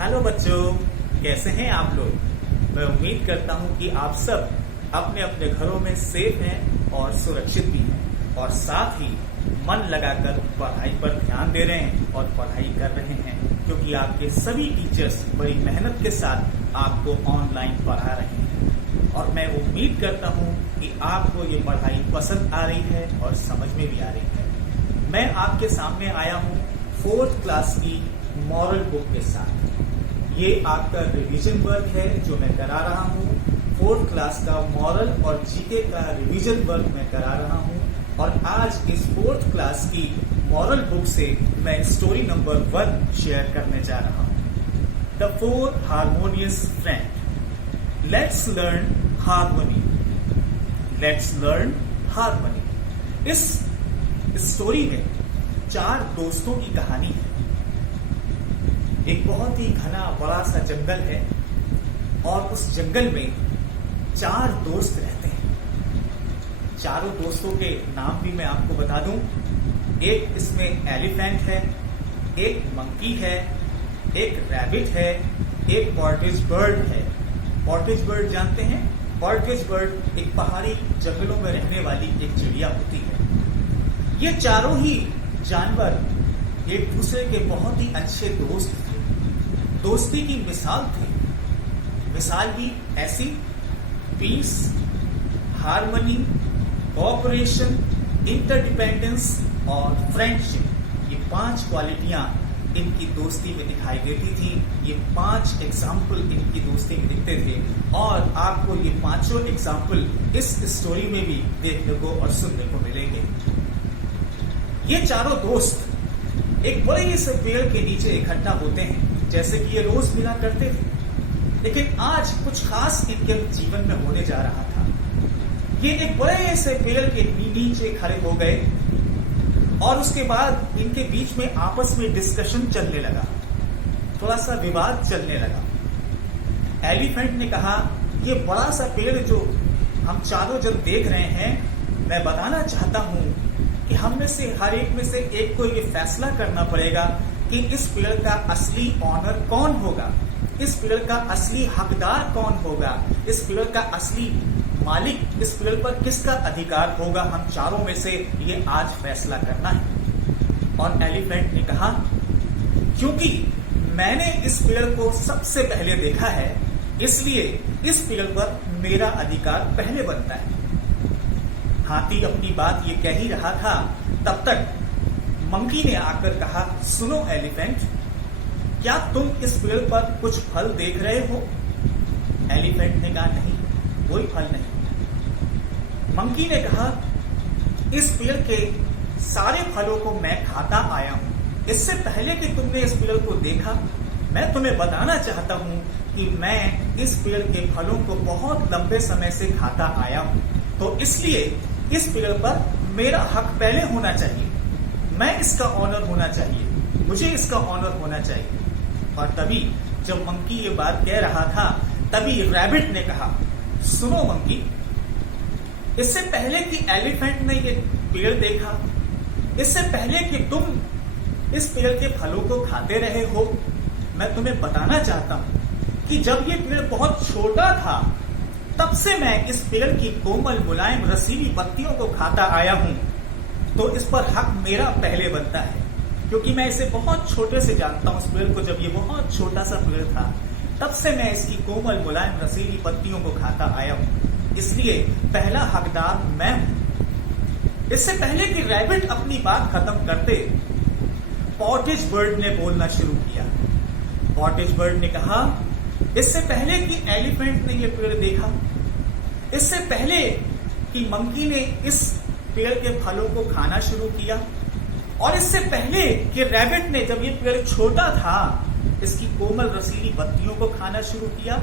Hello बच्चों, कैसे हैं आप लोग। मैं उम्मीद करता हूं कि आप सब अपने अपने घरों में सेफ हैं और सुरक्षित भी हैं और साथ ही मन लगाकर पढ़ाई पर ध्यान दे रहे हैं और पढ़ाई कर रहे हैं, क्योंकि आपके सभी टीचर्स बड़ी मेहनत के साथ आपको ऑनलाइन पढ़ा रहे हैं। और मैं उम्मीद करता हूं कि आपको ये पढ़ाई पसंद आ रही है और समझ में भी आ रही है। मैं आपके सामने आया हूं 4th क्लास की मॉरल बुक के साथ। ये आपका रिवीजन वर्क है जो मैं करा रहा हूँ। 4th क्लास का मॉरल और जीके का रिवीजन वर्क मैं करा रहा हूँ और आज इस 4th क्लास की मॉरल बुक से मैं स्टोरी नंबर 1 शेयर करने जा रहा हूँ। The 4 harmonious friend. Let's learn harmony. Let's learn harmony. इस स्टोरी में 4 दोस्तों की कहानी है। एक बहुत ही घना बड़ा सा जंगल है और उस जंगल में 4 दोस्त रहते हैं। चारों दोस्तों के नाम भी मैं आपको बता दूं। एक इसमें एलिफेंट है, एक मंकी है, एक रैबिट है, एक पॉर्टिज बर्ड है। पॉर्टिज बर्ड जानते हैं? पॉर्टिज बर्ड एक पहाड़ी जंगलों में रहने वाली एक चिड़िया होती है। ये चारों ही जानवर एक दूसरे के बहुत ही अच्छे दोस्त थे। दोस्ती की मिसाल थी। मिसाल भी ऐसी: पीस, हार्मनी, कोऑपरेशन, इंटरडिपेंडेंस और फ्रेंडशिप। ये 5 क्वालिटियां इनकी दोस्ती में दिखाई देती थी। ये 5 एग्जाम्पल इनकी दोस्ती में दिखते थे और आपको ये 5 एग्जाम्पल इस स्टोरी में भी देखने को और सुनने को मिलेंगे। ये चारों दोस्त एक बड़े से पेड़ के नीचे इकट्ठा होते हैं, जैसे कि ये रोज मिला करते थे। लेकिन आज कुछ खास इनके जीवन में होने जा रहा था। ये एक बड़े से पेड़ के नीचे खड़े हो गए और उसके बाद इनके बीच में आपस में डिस्कशन चलने लगा, थोड़ा सा विवाद चलने लगा। एलिफेंट ने कहा, ये बड़ा सा पेड़ जो हम चारों जन देख रहे हैं, मैं बताना चाहता हूं कि हम में से हर एक में से एक को ये फैसला करना पड़ेगा कि इस पेड़ का असली ऑनर कौन होगा, इस पेड़ का असली हकदार कौन होगा, इस पेड़ का असली मालिक, इस पेड़ पर किसका अधिकार होगा। हम चारों में से ये आज फैसला करना है। और एलिफेंट ने कहा, क्योंकि मैंने इस पेड़ को सबसे पहले देखा है, इसलिए इस पेड़ पर मेरा अधिकार पहले बनता है। हाथी अपनी बात ये कह ही रहा था, तब तक मंकी ने आकर कहा, सुनो एलिफेंट, क्या तुम इस पेड़ पर कुछ फल देख रहे हो? एलिफेंट ने कहा, नहीं, कोई फल नहीं। मंकी ने कहा, इस पेड़ के सारे फलों को मैं खाता आया हूं। इससे पहले कि तुमने इस पेड़ को देखा, मैं तुम्हें बताना चाहता हूं कि मैं इस पेड़ के फलों को बहुत लंबे समय से खाता आया हूं। तो इसलिए इस पेड़ पर मेरा हक पहले होना चाहिए, मैं इसका ऑनर होना चाहिए, मुझे इसका ऑनर होना चाहिए। और तभी जब मंकी ये बात कह रहा था, तभी रैबिट ने कहा, सुनो मंकी, इससे पहले कि एलिफेंट ने ये पेड़ देखा, इससे पहले कि तुम इस पेड़ के फलों को खाते रहे हो, मैं तुम्हें बताना चाहता हूं कि जब ये पेड़ बहुत छोटा था, तब से मैं इस पेड़ की कोमल मुलायम रसीली पत्तियों को खाता आया हूं। तो इस पर हक मेरा पहले बनता है, क्योंकि मैं इसे बहुत छोटे से जानता हूं। इस पेड़ को जब ये बहुत छोटा सा पेड़ था, तब से मैं इसकी कोमल मुलायम रसीली पत्तियों को खाता आया हूं, इसलिए पहला हकदार मैं हूं। इससे पहले कि रैबिट अपनी बात खत्म करते, पॉर्टिज बर्ड ने बोलना शुरू किया। पॉर्टिज बर्ड ने कहा, इससे पहले कि एलिफेंट ने यह पेड़ देखा, इससे पहले कि मंकी ने इस पेड़ के फलों को खाना शुरू किया, और इससे पहले कि रैबिट ने जब ये पेड़ छोटा था, इसकी कोमल रसीली पत्तियों को खाना शुरू किया,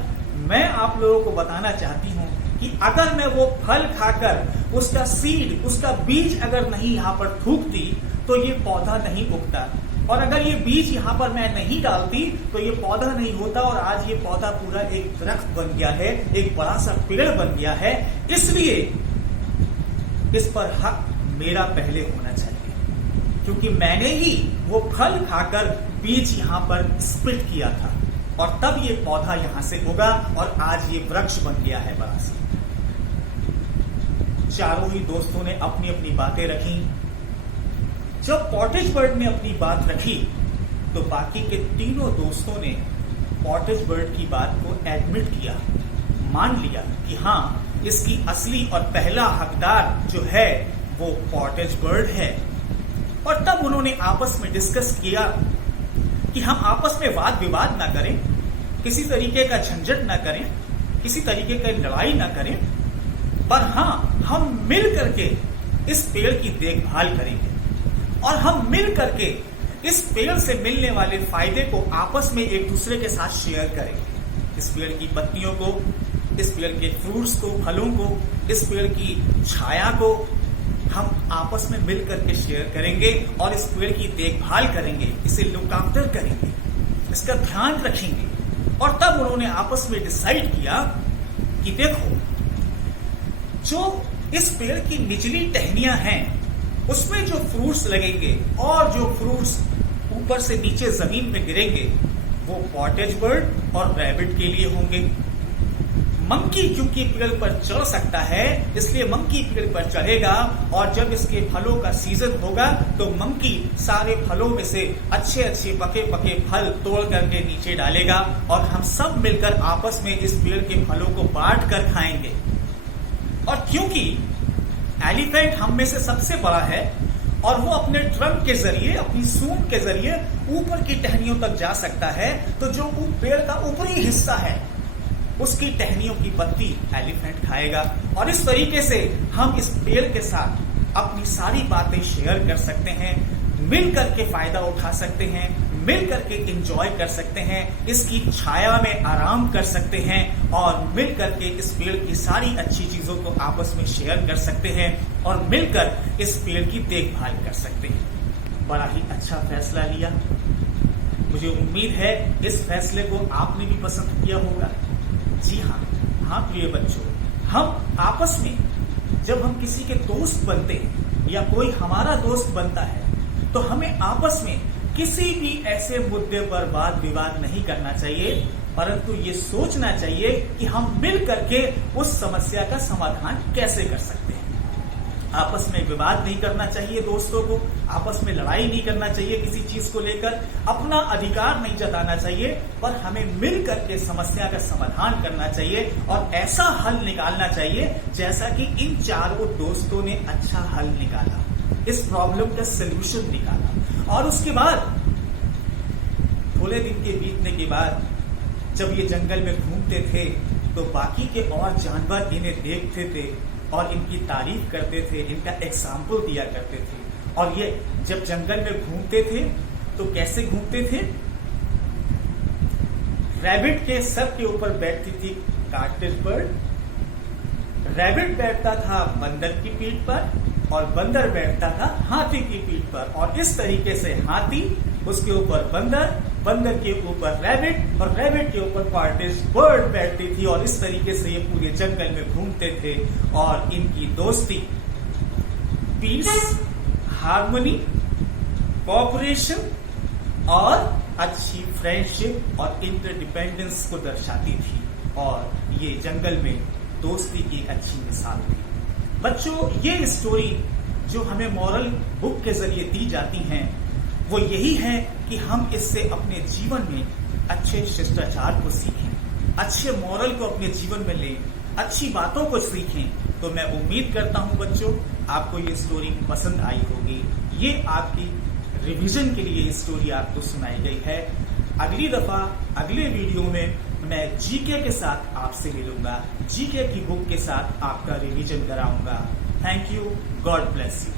मैं आप लोगों को बताना चाहती हूं कि अगर मैं वो फल खाकर उसका सीड, उसका बीज अगर नहीं यहाँ पर थूकती, तो ये पौधा नहीं उगता, और अगर ये बीज यहाँ पर मैं नहीं डालती, तो ये पौधा नहीं होता, और आज ये पौधा पूरा एक दरख्त बन गया है, एक बड़ा सा पेड़ बन गया है। इसलिए इस पर हक मेरा पहले होना चाहिए, क्योंकि मैंने ही वो फल खाकर बीज यहाँ पर स्प्लिट किया था। और तब ये पौधा यहां से उगा और आज ये वृक्ष बन गया है बड़ा सा। चारों ही दोस्तों ने अपनी अपनी बातें रखी। जब पॉटेज बर्ड ने अपनी बात रखी तो बाकी के तीनों दोस्तों ने पॉटेज बर्ड की बात को एडमिट किया, मान लिया कि हाँ, इसकी असली और पहला हकदार जो है वो पॉटेज बर्ड है। और तब उन्होंने आपस में डिस्कस किया कि हम आपस में वाद विवाद ना करें, किसी तरीके का झंझट ना करें, किसी तरीके की लड़ाई ना करें, पर हाँ, हम मिल करके इस पेड़ की देखभाल करेंगे और हम मिल करके इस पेड़ से मिलने वाले फायदे को आपस में एक दूसरे के साथ शेयर करेंगे। इस पेड़ की पत्तियों को, इस पेड़ के फ्रूट्स को, फलों को, इस पेड़ की छाया को हम आपस में मिल करके शेयर करेंगे और इस पेड़ की देखभाल करेंगे, इसे लुक आफ्टर करेंगे, इसका ध्यान रखेंगे। और तब उन्होंने आपस में डिसाइड किया कि देखो, जो इस पेड़ की निचली टहनियां हैं उसमें जो फ्रूट्स लगेंगे और जो फ्रूट्स ऊपर से नीचे जमीन में गिरेंगे वो पॉटेज बर्ड और रैबिट के लिए होंगे। मंकी क्योंकि पेड़ पर चढ़ सकता है इसलिए मंकी पेड़ पर चढ़ेगा और जब इसके फलों का सीजन होगा तो मंकी सारे फलों में से अच्छे अच्छे पके पके फल तोड़ करके नीचे डालेगा और हम सब मिलकर आपस में इस पेड़ के फलों को बांट कर खाएंगे। और क्योंकि एलिफेंट हम में से सबसे बड़ा है और वो अपने ट्रंक के जरिए, अपनी सूंड के जरिए ऊपर की टहनियों तक जा सकता है, तो जो पेड़ का ऊपरी हिस्सा है उसकी टहनियों की पत्ती एलिफेंट खाएगा। और इस तरीके से हम इस पेड़ के साथ अपनी सारी बातें शेयर कर सकते हैं, मिल करके फायदा उठा सकते हैं, मिल करके एंजॉय कर सकते हैं, इसकी छाया में आराम कर सकते हैं और मिल करके इस पेड़ की सारी अच्छी चीजों को आपस में शेयर कर सकते हैं और मिलकर इस पेड़ की देखभाल कर सकते हैं। बड़ा ही अच्छा फैसला लिया। मुझे उम्मीद है इस फैसले को आपने भी पसंद किया होगा। जी हाँ प्रिय बच्चों, हम आपस में जब हम किसी के दोस्त बनते हैं या कोई हमारा दोस्त बनता है तो हमें आपस में किसी भी ऐसे मुद्दे पर वाद विवाद नहीं करना चाहिए, परंतु ये सोचना चाहिए कि हम मिल करके उस समस्या का समाधान कैसे कर सकते हैं। आपस में विवाद नहीं करना चाहिए, दोस्तों को आपस में लड़ाई नहीं करना चाहिए, किसी चीज को लेकर अपना अधिकार नहीं जताना चाहिए, पर हमें मिल करके समस्या का समाधान करना चाहिए और ऐसा हल निकालना चाहिए जैसा कि इन चारों दोस्तों ने अच्छा हल निकाला, इस प्रॉब्लम का सोल्यूशन निकाला। और उसके बाद थोड़े दिन के बीतने के बाद जब ये जंगल में घूमते थे तो बाकी के और जानवर इन्हें देखते थे और इनकी तारीफ करते थे, इनका एग्जाम्पल दिया करते थे। और ये जब जंगल में घूमते थे तो कैसे घूमते थे? रैबिट के सर के ऊपर बैठती थी कार्टेज बर्ड, रैबिट बैठता था बंदर की पीठ पर और बंदर बैठता था हाथी की पीठ पर। और इस तरीके से हाथी, उसके ऊपर बंदर, बंदर के ऊपर रैबिट और रैबिट के ऊपर कार्टेज बर्ड बैठती थी। और इस तरीके से ये पूरे जंगल में घूमते थे और इनकी दोस्ती पीस, हार्मनी, कोऑपरेशन और अच्छी फ्रेंडशिप और इंटरडिपेंडेंस को दर्शाती थी। और ये जंगल में दोस्ती की अच्छी मिसाल थी। बच्चों, ये स्टोरी जो हमें मॉरल बुक के जरिए दी जाती हैं वो यही है कि हम इससे अपने जीवन में अच्छे शिष्टाचार को सीखें, अच्छे मॉरल को अपने जीवन में लें, अच्छी बातों को सीखें। तो मैं उम्मीद करता हूं बच्चों आपको ये स्टोरी पसंद आई होगी। ये आपकी रिवीजन के लिए ये स्टोरी आपको सुनाई गई है। अगली दफा अगले वीडियो में मैं जीके के साथ आपसे मिलूंगा, जीके की बुक के साथ आपका रिवीजन कराऊंगा। Thank you, God bless you.